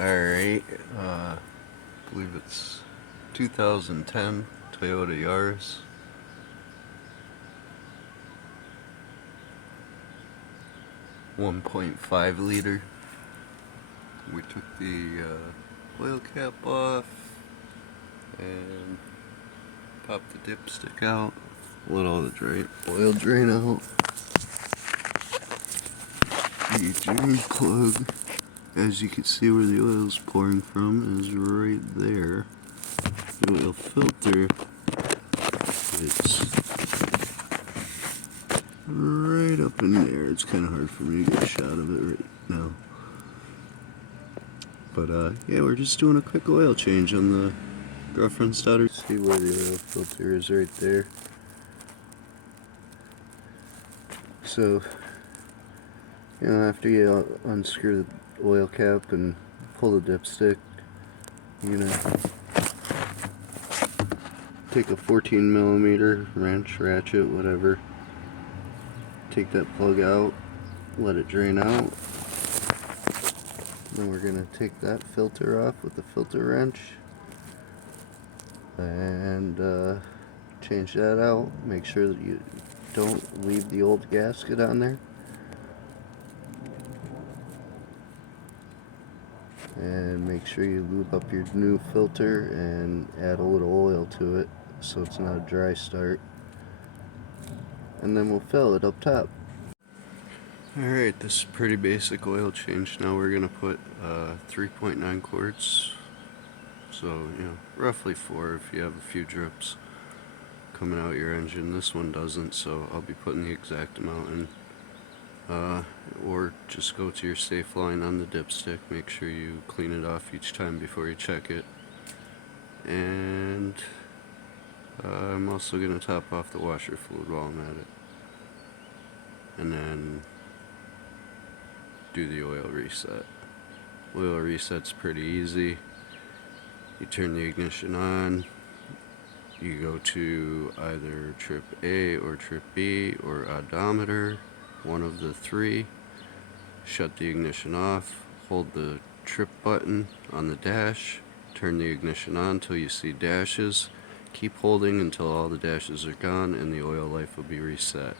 Alright, I believe it's 2010 Toyota Yaris. .5 liter. We took the oil cap off and popped the dipstick out. Let all the oil drain out. The drain plug, as you can see where the oil is pouring from, is right there. The oil filter, it's right up in there. It's kind of hard for me to get a shot of it right now. But yeah, we're just doing a quick oil change on the girlfriend starter. See where the oil filter is right there. So, after you unscrew the oil cap and pull the dipstick, you're gonna take a 14mm wrench, ratchet, whatever. Take that plug out, let it drain out. Then we're gonna take that filter off with the filter wrench and change that out. Make sure that you don't leave the old gasket on there. And make sure you lube up your new filter and add a little oil to it so it's not a dry start. And then we'll fill it up top. Alright, this is a pretty basic oil change. Now we're going to put 3.9 quarts. So, roughly 4 if you have a few drips coming out your engine. This one doesn't, so I'll be putting the exact amount in. Or just go to your safe line on the dipstick. Make sure you clean it off each time before you check it. And I'm also going to top off the washer fluid while I'm at it. And then do the oil reset. Oil reset's pretty easy. You turn the ignition on. You go to either trip A or trip B or odometer, one of the three. Shut the ignition off, hold the trip button on the dash, turn the ignition on until you see dashes. Keep holding until all the dashes are gone and the oil life will be reset.